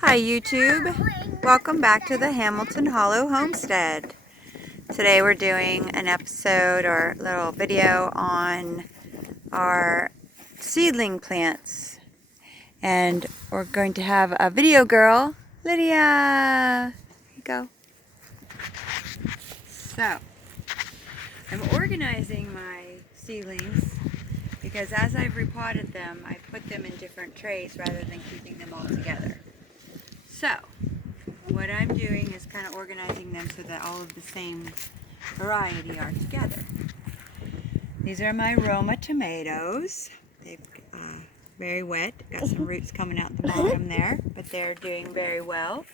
Hi YouTube, welcome back to the Hamilton Hollow Homestead. Today we're doing an episode or little video on our seedling plants. And we're going to have a video girl, Lydia. Here you go. So, I'm organizing my seedlings because as I've repotted them, I put them in different trays rather than keeping them all together. So, what I'm doing is kind of organizing them so that all of the same variety are together. These are my Roma tomatoes. They're very wet. Got some roots coming out the bottom there, but they're doing very well.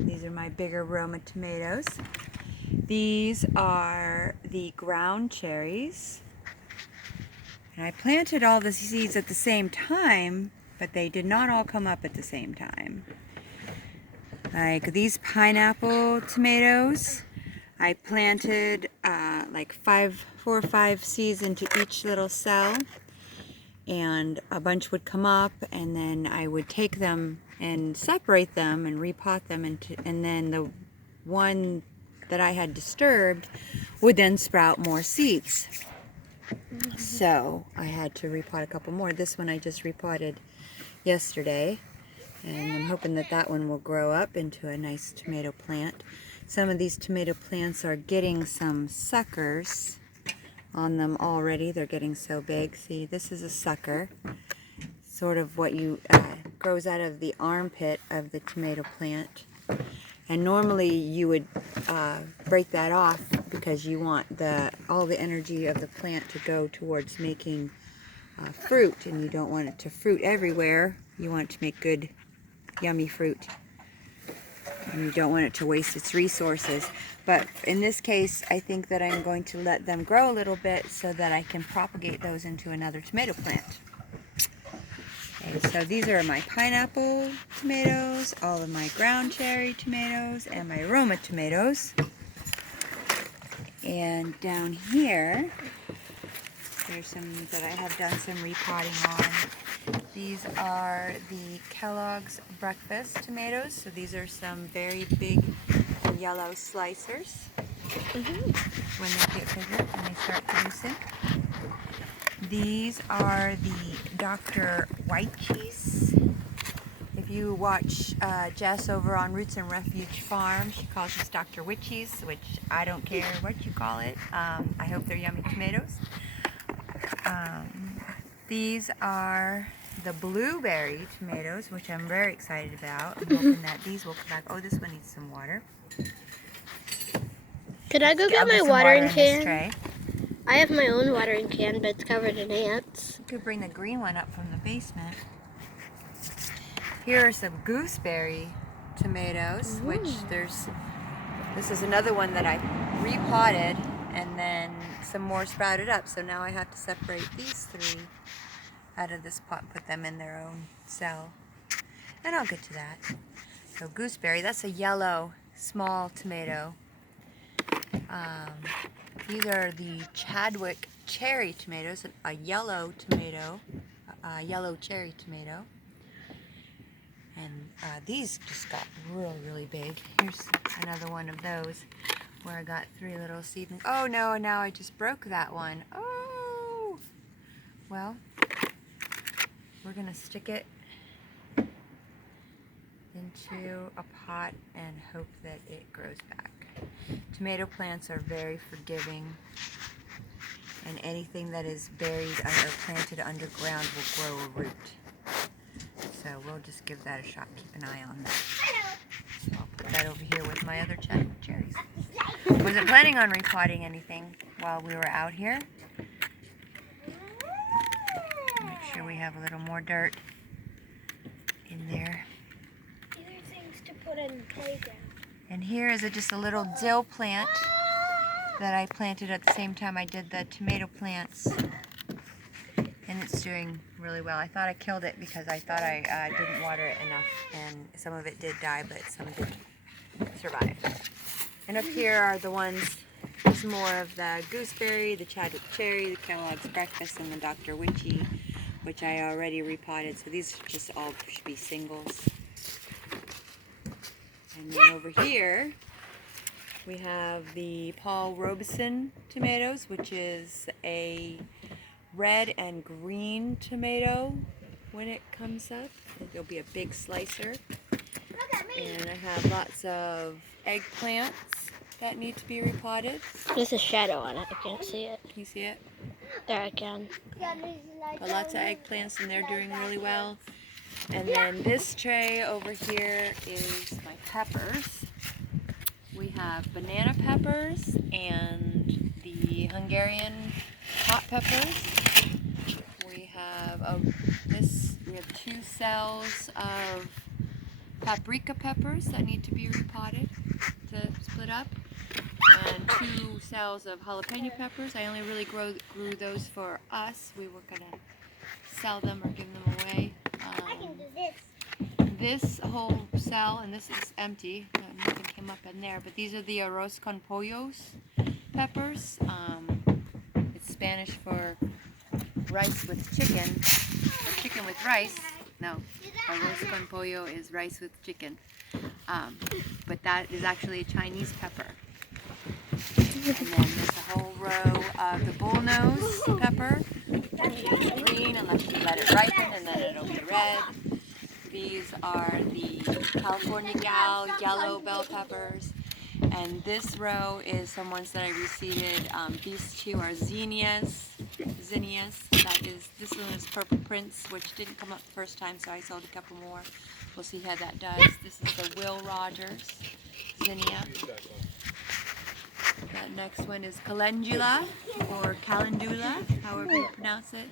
These are my bigger Roma tomatoes. These are the ground cherries. And I planted all the seeds at the same time, but they did not all come up at the same time. Like these pineapple tomatoes, I planted like 4 or 5 seeds into each little cell, and a bunch would come up, and then I would take them and separate them and repot them and then the one that I had disturbed would then sprout more seeds. So I had to repot a couple more. This one I just repotted yesterday, and I'm hoping that that one will grow up into a nice tomato plant. Some of these tomato plants are getting some suckers on them already. They're getting so big. See, this is a sucker, sort of what grows out of the armpit of the tomato plant. And normally you would break that off because you want all the energy of the plant to go towards making fruit, and you don't want it to fruit everywhere. You want it to make good, yummy fruit, and you don't want it to waste its resources. But in this case, I think that I'm going to let them grow a little bit so that I can propagate those into another tomato plant. Okay, so these are my pineapple tomatoes, all of my ground cherry tomatoes, and my Roma tomatoes. And down here, there's some that I have done some repotting on. These are the Kellogg's breakfast tomatoes. So these are some very big yellow slicers. When they get bigger and they start producing. These are the Dr. White Cheese. If you watch Jess over on Roots and Refuge Farm, she calls this Dr. Witchies, which I don't care what you call it. I hope they're yummy tomatoes. These are the blueberry tomatoes, which I'm very excited about. I'm hoping that these will come back. Oh, this one needs some water. Could I go get my watering can? I have my own watering can, but it's covered in ants. You could bring the green one up from the basement. Here are some gooseberry tomatoes, which this is another one that I repotted, and then some more sprouted up. So now I have to separate these 3 out of this pot and put them in their own cell. And I'll get to that. So gooseberry, that's a yellow small tomato. These are the Chadwick cherry tomatoes, a yellow tomato, yellow cherry tomato. And these just got really big. Here's another one of those where I got 3 little seedlings. Oh no, now I just broke that one. Oh! Well, we're going to stick it into a pot and hope that it grows back. Tomato plants are very forgiving, and anything that is buried or planted underground will grow a root. So we'll just give that a shot. Keep an eye on that. So I'll put that over here with my other cherries. Wasn't planning on repotting anything while we were out here. Make sure we have a little more dirt in there. These are things to put in the playground. And here is just a little dill plant that I planted at the same time I did the tomato plants. And it's doing really well. I thought I killed it because I thought I didn't water it enough, and some of it did die, but some did survive. And up here are the ones, there's more of the gooseberry, the Chadwick cherry, the Kellogg's breakfast, and the Dr. Witchy, which I already repotted. So these just all should be singles. And then over here we have the Paul Robeson tomatoes, which is a red and green tomato when it comes up. It'll be a big slicer. And I have lots of eggplants that need to be repotted. There's a shadow on it. I can't see it. Can you see it? There I can. Got lots of eggplants and they're doing really well. And then this tray over here is my peppers. We have banana peppers and the Hungarian hot peppers. We have we have 2 cells of paprika peppers that need to be repotted to split up, and 2 cells of jalapeno peppers. I only really grew those for us. We were gonna sell them or give them away. This whole cell, and this is empty, nothing came up in there, but these are the arroz con pollos peppers. It's Spanish for rice with chicken, or chicken with rice. No, arroz con pollo is rice with chicken, but that is actually a Chinese pepper. And then there's a whole row of the bullnose pepper, which is green unless you let it ripen, and then it'll be red. These are the California Gal yellow bell peppers, and this row is some ones that I reseeded. These 2 are zinnias. This one is Purple Prince, which didn't come up the first time, so I sold a couple more. We'll see how that does. This is the Will Rogers zinnia. That next one is calendula, or calendula, however you pronounce it.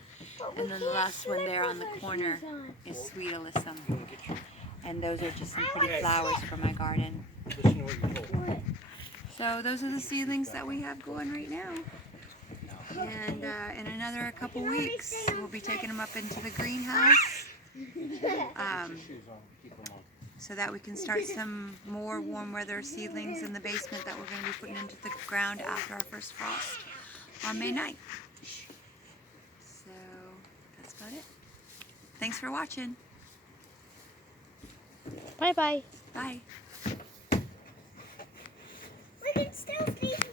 And then the last one there on the corner is Sweet Alyssum. And those are just some pretty flowers for my garden. So those are the seedlings that we have going right now. And in another couple weeks, we'll be taking them up into the greenhouse so that we can start some more warm weather seedlings in the basement that we're going to be putting into the ground after our first frost on May 9th. So that's about it. Thanks for watching. Bye-bye. Bye. We can still see